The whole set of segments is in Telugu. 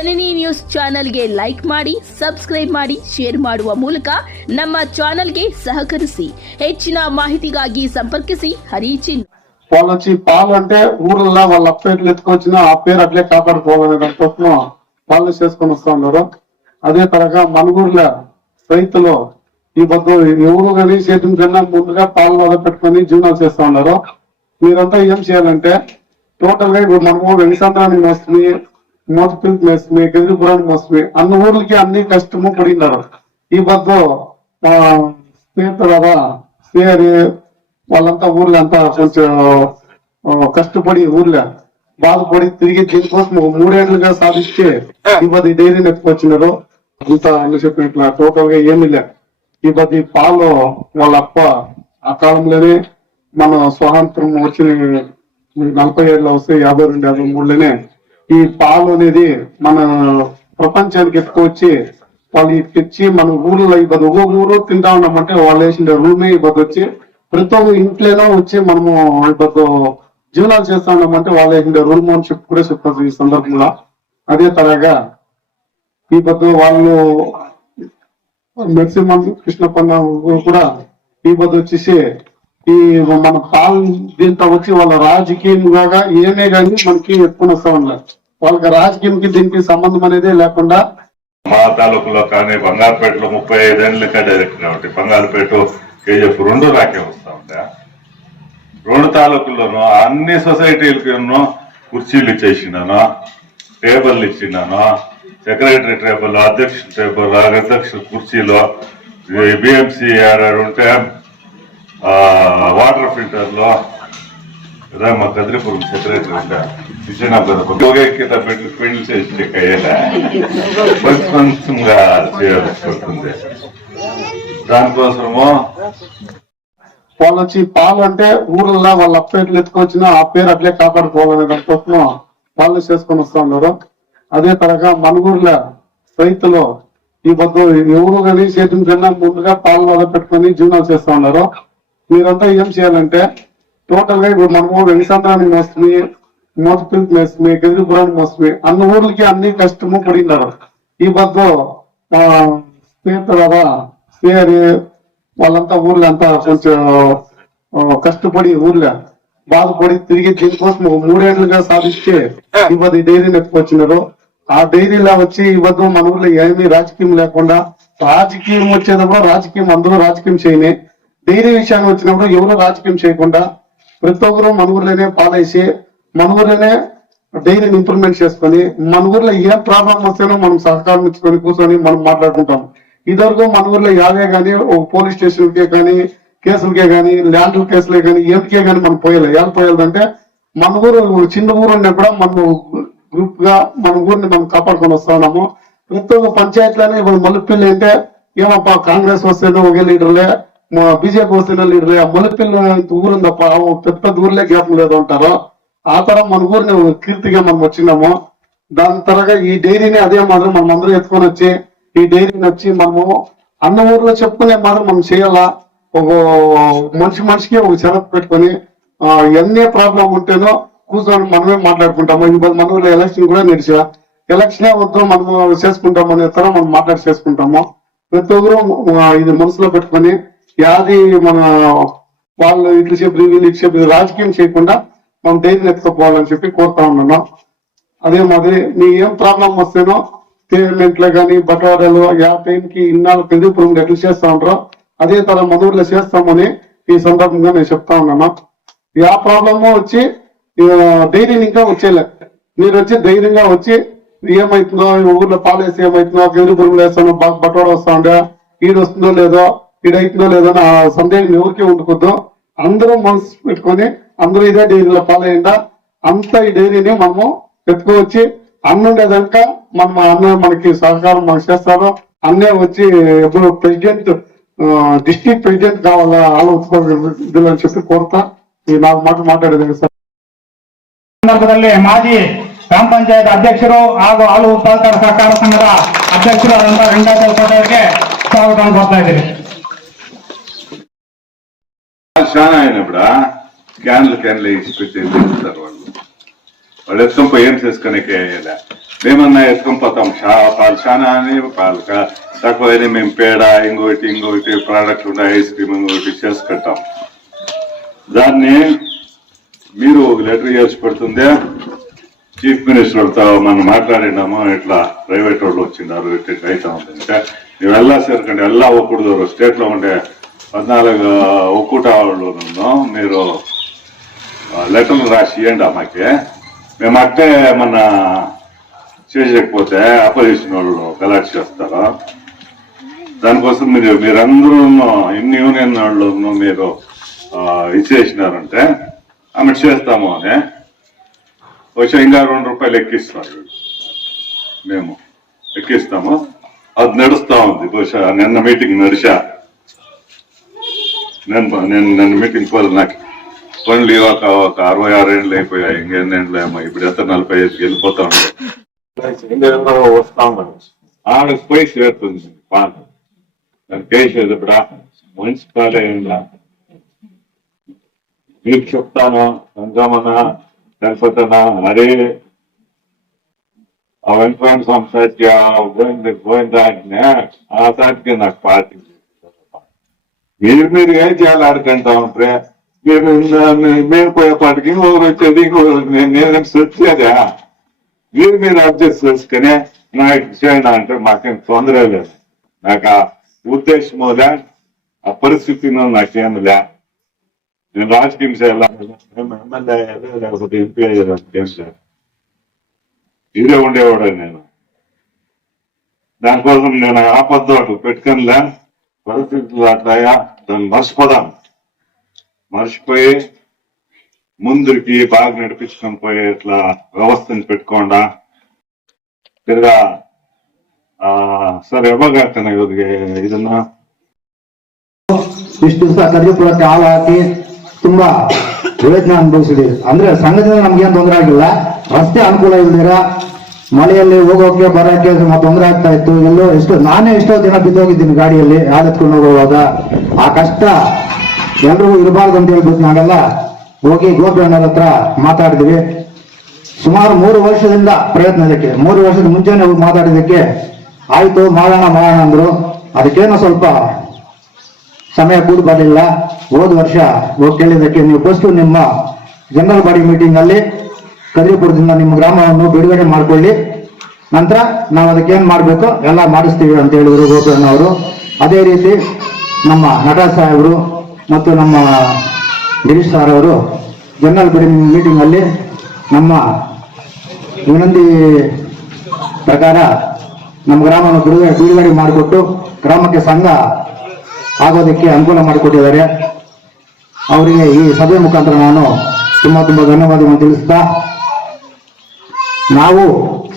ಜನನಿ ನ್ಯೂಸ್ ಚಾನೆಲ್ಗೆ ಲೈಕ್ ಮಾಡಿ, ಸಬ್ಸ್ಕ್ರೈಬ್ ಮಾಡಿ, ಶೇರ್ ಮಾಡುವ ಮೂಲಕ ನಮ್ಮ ಚಾನೆಲ್ಗೆ ಸಹಕರಿಸಿ. ಹೆಚ್ಚಿನ ಮಾಹಿತಿಗಾಗಿ ಸಂಪರ್ಕಿಸಿ హరిచిన్. వాళ్ళు వచ్చి పాలు అంటే ఊర్లలో వాళ్ళ పేర్లు ఎత్తుకొచ్చినా ఆ పేరు అట్లే కాపాడుకోవాలనే దానికోసం పాలన చేసుకొని వస్తా ఉన్నారు. అదే తరగా మన ఊర్లో రైతులు ఈ పొద్దు ఎవరు కానీ సేద్యం కన్నా ముందుగా పాలు వదపెట్టుకొని జీవనాలు చేస్తా ఉన్నారు. మీరంతా ఏం చేయాలంటే టోటల్ గా ఇప్పుడు మనము వెంకటాద్రానికి వస్తుంది, మోతపిల్కి వస్తుంది, గదిపురానికి వస్తుంది, అన్ని ఊర్లకి అన్ని కష్టము పడినారు. ఈ పొద్దు స్నేహితుల సేరి వాళ్ళంతా ఊర్లో అంతా కొంచెం కష్టపడి ఊర్లో బాధపడి తిరిగి దీనికోసం 3 ఏళ్లుగా సాధించి ఈ డైరీని ఎత్తుకొచ్చినారు. అంతా అన్ని చెప్పినట్ల టోటల్ గా ఏమీ లే. ఈ పాలు వాళ్ళ అప్ప ఆ కాలంలోనే మన స్వాతంత్రం వచ్చిన 40 ఏళ్ళు వస్తే 52, 53లోనే ఈ పాలు అనేది మన ప్రపంచానికి ఎత్తుకొచ్చి వాళ్ళు తెచ్చి మన ఊర్లో ఒక్కో ఊరు తింటా ఉన్నామంటే వాళ్ళు వేసిన రూమే వచ్చి ప్రతి ఒక్క ఇంట్లోనో వచ్చి మనము జీవనాలు చేస్తా ఉన్నామంటే వాళ్ళు వేసిన రూమ్ అని చెప్పి కూడా చెప్తారు ఈ సందర్భంలో. అదే తరగా ఈ వాళ్ళు నరసింహన్ కృష్ణపన్న కూడా ఈ వచ్చేసి ఈ మన పాలు దీంతో వచ్చి వాళ్ళ రాజకీయంగా ఏమే కానీ మనకి ఎత్తుకుని వస్తా ఉన్నారు. వాళ్ళకి రాజకీయంకి దీనికి సంబంధం అనేది లేకుండా మా తాలూకులో కానీ బంగారుపేటలో 35 ఏళ్ళ డైరెక్టర్ కాబట్టి బంగారుపేట కేజీఎఫ్ 2 రాకే వస్తా ఉంటా. 2 తాలూకుల్లోనూ అన్ని సొసైటీలకి కుర్చీలు ఇచ్చేసినాను, టేబుల్ ఇచ్చినాను, సెక్రటరీ టేబుల్, అధ్యక్ష టేబుల్, అధ్యక్ష కుర్చీలో బిఎంసి 6 ఉంటే వాటర్ ఫిల్టర్ లో మా కదిరిపురం సెక్రటరీ ఉంటా కింద పెళ్లి చేసి కొంచెంగా చేయాల్సి దానికోసము వాళ్ళు వచ్చి పాలు అంటే ఊర్లలో వాళ్ళ పేర్లు ఎత్తుకొచ్చినా ఆ పేరు అట్లే కాపాడుకోవాలనే దానికోసం పాలన చేసుకొని వస్తా ఉన్నారు. అదే తరగా మన ఊర్లో రైతులు ఈ పొద్దు ఎవరు కానీ సేద్యం కన్నా ముందుగా పాలు వదపెట్టుకొని జీవనాలు చేస్తా ఉన్నారు. మీరంతా ఏం చేయాలంటే టోటల్ గా ఇప్పుడు మనము వెంకటాద్రానికి వస్తుంది, మోతపిల్కి వస్తుంది, గదిపురానికి వస్తుంది, అన్ని ఊర్లకి అన్ని కష్టము పడినారు. ఈ పొద్దు స్నేహితుల సేరి వాళ్ళంతా ఊర్లో అంతా కొంచెం కష్టపడి ఊర్లో బాధపడి తిరిగి దీనికోసం 3 ఏళ్లుగా సాధించి ఈ డైరీని ఎత్తుకొచ్చినారు. ఆ డైరీలో వచ్చి ఈ మన ఊర్లో ఏమీ రాజకీయం లేకుండా రాజకీయం వచ్చేటప్పుడు రాజకీయం అందరూ రాజకీయం చేయని, డైరీ విషయాన్ని వచ్చినప్పుడు ఎవరు రాజకీయం చేయకుండా ప్రతి ఒక్కరు మన ఊర్లోనే పాలేసి మన ఊర్లోనే డైరీని ఇంప్రూవ్మెంట్ చేసుకొని మన ఊర్లో ఏ ప్రాబ్లం వస్తేనో మనం సహకారం ఇచ్చుకొని కూర్చొని మనం మాట్లాడుకుంటాం. ఇదివరకు మన ఊర్లో యావే కానీ పోలీస్ స్టేషన్కే కానీ కేసులకే కానీ ల్యాండ్ కేసులే కానీ ఏమికే కానీ మనం పోయాలి. ఎలా పోయాలంటే మన ఊరు చిన్న ఊరు ఉన్నా కూడా మనం గ్రూప్ గా మన ఊరిని మనం కాపాడుకొని వస్తా ఉన్నాము. ప్రతి ఒక్క పంచాయతీలోనే ఇప్పుడు మలుపిల్లి అంటే ఏమప్పా కాంగ్రెస్ వస్తేనే ఒకే లీడర్లే, బీజేపీ వస్తేనే లీడర్లే, ఆ మలుపిల్లి ఊరు తప్ప పెద్ద పెద్ద ఊర్లే జ్ఞాపకం లేదు అంటారు. ఆ తరం మన ఊరిని కీర్తిగా మనం వచ్చినాము. దాని తరగా ఈ డైరీని అదే మాత్రం మనం అందరూ ఎత్తుకొని వచ్చి ఈ డైరీని వచ్చి మనము అన్న ఊర్లో చెప్పుకునే మాత్రం మనం చేయాలా. ఒక మనిషికి ఒక షరతు పెట్టుకొని ఎన్ని ప్రాబ్లం ఉంటేనో కూర్చొని మనమే మాట్లాడుకుంటాము. ఇప్పుడు మన ఊర్లో ఎలక్షన్ కూడా నడిచా ఎలక్షనే వద్దు మనము చేసుకుంటాము అనే తరం మనం మాట్లాడి చేసుకుంటాము. ప్రతి ఒక్కరు ఇది మనసులో పెట్టుకొని యాది మన వాళ్ళు ఇట్లు చెప్పి వీళ్ళు ఇటు చెప్పి రాజకీయం చేయకుండా మనం డైరీని ఎత్తుకోవాలని చెప్పి కోరుతా ఉన్నాను. అదే మాదిరి నీ ఏం ప్రాబ్లం వస్తేనో పేమెంట్లో కానీ బట్వాడాలు ఆ టైంకి ఇన్నాళ్ళు పెద్దపురం ఎట్లా చేస్తా ఉంటారో అదే తరం మన ఊర్లో చేస్తామని ఈ సందర్భంగా నేను చెప్తా ఉన్నాను. ఆ ప్రాబ్లము వచ్చి డైరీని ఇంకా వచ్చేలే. మీరు వచ్చి ధైర్యంగా వచ్చి ఏమైతుందో ఊర్లో పాలేసి ఏమైతుందో పెద్దపురంలో వేస్తానో బట్వాడ వస్తా ఉండే ఈడు వస్తుందో లేదో ఈడైతుందో లేదో ఆ సందేహం ఎవరికే ఉండకూడదు. అందరూ మనసు పెట్టుకొని అందరూ ఇదే డైరీలో పాలయ్యిందా అంతా ఈ డైరీని మనము ఎత్తుకోవచ్చి అన్నుండేదాక మనం అన్న మనకి సహకారం మనకు చేస్తారు. అన్నే వచ్చి ఎప్పుడు ప్రెసిడెంట్ డిస్ట్రిక్ట్ ప్రెసిడెంట్ కావాలా ఆలోచన అని చెప్పి కోరుతా. ఈ 4 మాటలు మాట్లాడేది సార్. ಸಂದರ್ಭದಲ್ಲಿ ಮಾಜಿ ಗ್ರಾಮ ಪಂಚಾಯತ್ ಅಧ್ಯಕ್ಷರು ಹಾಗೂ ಹಾಲು ಉತ್ಪಾದಕರ ಸಹಕಾರ ಸಂಘದ ಅಧ್ಯಕ್ಷರು ಆದಂತಹ ವೆಂಕಟಾಚಲ ಕೋಟೆ ಅವರಿಗೆ ಸ್ವಾಗತವನ್ನು ಕೊಡ್ತಾ ಇದ್ದೀರಿ. చాలా అయినప్పుడు క్యాన్లు ఇచ్చిపెట్టి వాళ్ళు ఎత్తుకొని ఏం చేసుకునే మేమన్నా ఎత్తుకొని పోతాం పాలు చాలా అని పాలు తక్కువైనా మేము పేడ ఇంకోటి ప్రోడక్ట్ ఉండే ఐస్ క్రీమ్ ఇంకోటి చేసి కట్టాం. దాన్ని మీరు ఒక లెటర్ చేసి పెడుతుందే చీఫ్ మినిస్టర్తో మనం మాట్లాడినాము, ఇట్లా ప్రైవేట్ వాళ్ళు వచ్చినారు ఇట్లా అయితే ఉందంటే ನೀವು ಎಲ್ಲ ಸೇರ್ಕೊಂಡು ಎಲ್ಲ ಒಕ್ಕೂಟದವರು స్టేట్ లో ఉండే 14 ఒక్కూట వాళ్ళు మీరు లెటర్లు రాసి ఇవ్వండి అమ్మకి. మేము అట్టే మన చేయకపోతే అపోజిషన్ వాళ్ళు గలాట్ చేస్తారు. దానికోసం మీరందరూ ఇన్ని యూనియన్ వాళ్ళు మీరు ఇచ్చేసినారంటే ఆమె చేస్తాము అని వచ్చి ఇంకా 2 రూపాయలు ఎక్కిస్తారు. మేము ఎక్కిస్తాము. అది నడుస్తా ఉంది. బహుశా నిన్న మీటింగ్ నడిచా. నేను మీటింగ్ పోదు. నాకు పనులు ఒక 66 ఏళ్ళు అయిపోయాయి. ఇంకెన్ని ఏళ్ళు ఏమో ఇప్పుడు ఎంత 45 వెళ్ళిపోతా ఉండే వస్తా ఉన్నాను. ఆడకు పోయి చేరుతుంది పాట. దాని కేసేది ఇప్పుడు మున్సిపాలిటీ అయిందా మీకు చెప్తాను. సంగమన గణపతన అరే ఆ వెంకటరమణ సంస్థకి పోయిందాన్ని ఆ సాటికి నాకు పార్టీ మీరు ఏం చేయాలి ఆడుకుంటా ఉంటే మేము పోయేపాటికి ఇంకొకరు వచ్చేది నేను సొచ్చేదా మీరు అడ్జస్ట్ చేసుకుని నాకు చేయండి అంటే మాకేం తొందర లేదు. నాకు ఆ ఉద్దేశంలే ఆ పరిస్థితిలో నాకేం లే. నేను రాజకీయం చేయాలి ఎమ్మెల్యే లేకపోతే ఎంపీ అయ్యేదానికేం లేదు. ఇదే ఉండేవాడు నేను. దానికోసం నేను ఆపద్దు అటు పెట్టుకునిలే. పరిస్థితులు అట్లాయా దాన్ని మర్చిపోయి ముందుకి బాగా నడిపించుకొని పోయి ఇట్లా వ్యవస్థను పెట్టుకోండా తిరగా ಸರ್ ಯಾವಾಗ ಆಗ್ತಾನೆ ಇವ್ರಿಗೆ ಇದನ್ನ ಇಷ್ಟು ದಿವಸ ಕರ್ಜಪುರಕ್ಕೆ ಹಾಲು ಹಾಕಿ ತುಂಬಾ ಯೋಜನೆ ಅನುಭವಿಸಿದೀವಿ. ಅಂದ್ರೆ ಸಂಘದಿಂದ ನಮ್ಗೇನು ತೊಂದರೆ ಆಗಿಲ್ಲ. ರಸ್ತೆ ಅನುಕೂಲ ಇಲ್ದಿರ ಮಳೆಯಲ್ಲಿ ಹೋಗೋಕೆ ಬರೋಕೆ ತೊಂದರೆ ಆಗ್ತಾ ಇತ್ತು. ಎಲ್ಲೋ ನಾನೇ ಎಷ್ಟೋ ದಿನ ಬಿದ್ದೋಗಿದ್ದೀನಿ ಗಾಡಿಯಲ್ಲಿ ಹಾಲು ಎತ್ಕೊಂಡು ಹೋಗುವಾಗ. ಆ ಕಷ್ಟ ಎಲ್ರಿಗೂ ಇರಬಾರ್ದು ಅಂತ ಹೇಳ್ಬಿಟ್ಟು ನಾವೆಲ್ಲ ಹೋಗಿ ಗೋಪಿಯಣ್ಣರ ಹತ್ರ ಮಾತಾಡಿದ್ವಿ. ಸುಮಾರು 3 ವರ್ಷದಿಂದ ಪ್ರಯತ್ನ ಇದಕ್ಕೆ. 3 ವರ್ಷದ ಮುಂಚೆನೆ ಮಾತಾಡಿದಕ್ಕೆ ಆಯ್ತು ಮಾಡೋಣ ಅಂದ್ರು. ಅದಕ್ಕೇನೋ ಸ್ವಲ್ಪ ಸಮಯ ಕೂಡ ಬರಲಿಲ್ಲ. ಹೋದ ವರ್ಷ ಹೋಗಿ ಕೇಳಿದಕ್ಕೆ ನೀವು ಫಸ್ಟ್ ನಿಮ್ಮ ಜನರಲ್ ಬಾಡಿ ಮೀಟಿಂಗ್ ಅಲ್ಲಿ ಕದ್ರಿಪುರದಿಂದ ನಿಮ್ಮ ಗ್ರಾಮವನ್ನು ಬಿಡುಗಡೆ ಮಾಡ್ಕೊಳ್ಳಿ, ನಂತರ ನಾವು ಅದಕ್ಕೇನ್ ಮಾಡ್ಬೇಕು ಎಲ್ಲ ಮಾಡಿಸ್ತೀವಿ ಅಂತ ಹೇಳಿದ್ರು ಗೋಪಿಯಣ್ಣವರು. ಅದೇ ರೀತಿ ನಮ್ಮ ನಟರಾಜ್ ಸಾಹೇಬರು ಮತ್ತು ನಮ್ಮ ಗಿರೀಶ್ ಸರ್ ಅವರು ಜನರಲ್ ಬಾಡಿ ಮೀಟಿಂಗ್ ಅಲ್ಲಿ ನಮ್ಮ ವಿನಂತಿ ಪ್ರಕಾರ ನಮ್ಮ ಗ್ರಾಮವನ್ನು ಬಿಡುಗಡೆ ಮಾಡಿಕೊಟ್ಟು ಗ್ರಾಮಕ್ಕೆ ಸಂಘ ಆಗೋದಕ್ಕೆ ಅನುಕೂಲ ಮಾಡಿಕೊಟ್ಟಿದ್ದಾರೆ. ಅವರಿಗೆ ಈ ಸಭೆ ಮುಖಾಂತರ ನಾನು ತುಂಬಾ ಧನ್ಯವಾದಗಳನ್ನು ತಿಳಿಸ್ತಾ, ನಾವು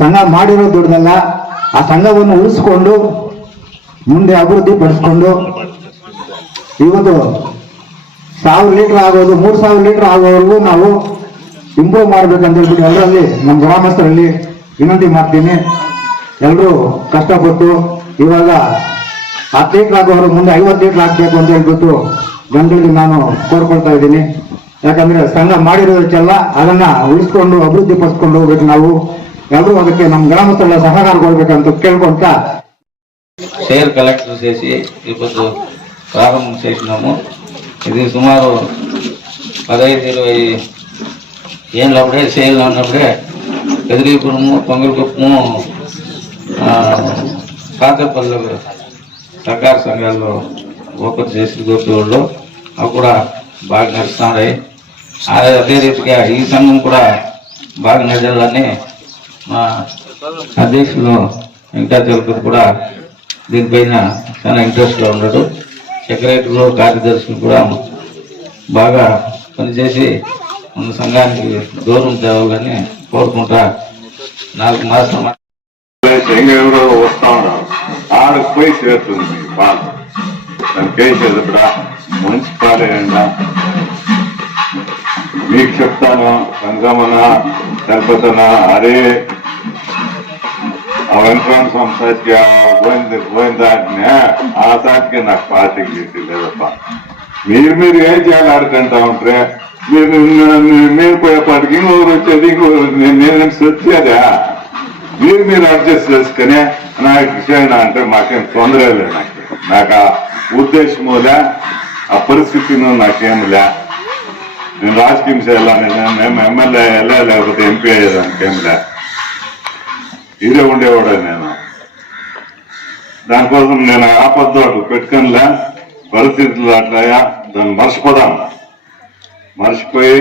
ಸಂಘ ಮಾಡಿರೋ ದುಡ್ಡಲ್ಲ, ಆ ಸಂಘವನ್ನು ಉಳಿಸ್ಕೊಂಡು ಮುಂದೆ ಅಭಿವೃದ್ಧಿ ಪಡಿಸ್ಕೊಂಡು ಇವತ್ತು 1000 ಲೀಟರ್ ಆಗೋದು 3000 ಲೀಟರ್ ಆಗೋವರೆಗೂ ನಾವು ಇಂಪ್ರೂವ್ ಮಾಡ್ಬೇಕಂತ ಹೇಳ್ಬಿಟ್ಟು ಎಲ್ಲರಲ್ಲಿ ನಮ್ಮ ಗ್ರಾಮಸ್ಥರಲ್ಲಿ ವಿನಂತಿ ಮಾಡ್ತೀನಿ. ಎಲ್ಲರೂ ಕಷ್ಟಪಟ್ಟು ಇವಾಗ 10 ಲೀಟರ್ ಆಗೋರು ಮುಂದೆ 50 ಲೀಟರ್ ಹಾಕ್ಬೇಕು ಅಂತ ಹೇಳ್ಬಿಟ್ಟು ಜನಗಳಿಗೆ ನಾನು ಕೋರ್ಕೊಳ್ತಾ ಇದ್ದೀನಿ. ಯಾಕಂದ್ರೆ ಸಂಘ ಮಾಡಿರೋದಕ್ಕೆಲ್ಲ ಅದನ್ನ ಉಳಿಸ್ಕೊಂಡು ಅಭಿವೃದ್ಧಿ ಪಡಿಸ್ಕೊಂಡು ಹೋಗ್ಬೇಕು. ನಾವು ಎಲ್ಲರೂ ಅದಕ್ಕೆ ನಮ್ಮ ಗ್ರಾಮಸ್ಥರ ಸಹಕಾರ ಕೊಡ್ಬೇಕಂತ ಕೇಳ್ಕೊಂತ షేర్ కలెక్టర్ చేసి ఇప్పుడు ప్రారంభం చేసినాము. ఇది సుమారు 15-20 ఏళ్ళప్పుడే సేల్ ఉన్నప్పుడే పెదరీపురము, పొంగల్కుప్పము, పాతపల్లి సహకార సంఘాల్లో ఓపెన్ చేసి గోపివాళ్ళు అవి కూడా బాగా నడుస్తున్నాయి. అదే రీతిగా ఈ సంఘం కూడా బాగా నడవాలని మా అధ్యక్షులు వెంకటాచలపతి కూడా దీనిపైన చాలా ఇంట్రెస్ట్గా ఉన్నాడు. సెక్రటరీలు, కార్యదర్శులు కూడా బాగా పనిచేసి మన సంఘానికి గౌరవం తేవాలని కోరుకుంటా 4 మాసాలు ఎవరో వస్తా ఉన్నారు. ఆడకు పోయి చేరుతుంది పాట. దాని కేసేది ఇప్పుడు మున్సిపాలిటీ అయిందా మీకు చెప్తాను. సంగమన గణపతన అరే ఆ వెంకటరమణ సంస్థకి పోయిందాన్ని ఆ సాటికి నాకు పార్టీకి లేదప్ప. మీరు ఏం చేయాలి ఆడుకుంటా ఉంటే మీరు పోయేపాటికి ఇంకొకరు వచ్చేది నేను సొచ్చేదా మీరు అడ్జస్ట్ చేసుకుని నాకు చేయనా అంటే మాకేం తొందర లేదు. నాకు ఆ ఉద్దేశములే ఆ పరిస్థితిను నాకేంలే. నేను రాజకీయం చేయాలని మేము ఎమ్మెల్యే లేకపోతే ఎంపీ అయ్యేదానికి ఏంలే. ఇదే ఉండేవాడు నేను. దానికోసం నేను ఆపద్దు అటు పెట్టుకునిలే. పరిస్థితులు అట్లాయా దాన్ని మర్చిపోయి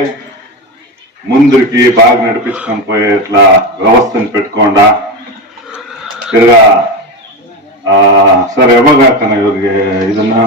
ముందుకి బాగా నడిపించుకొని పోయి ఇట్లా వ్యవస్థను పెట్టుకోండా తిరగా సరే ఇవ్వగాక ఇదన్నా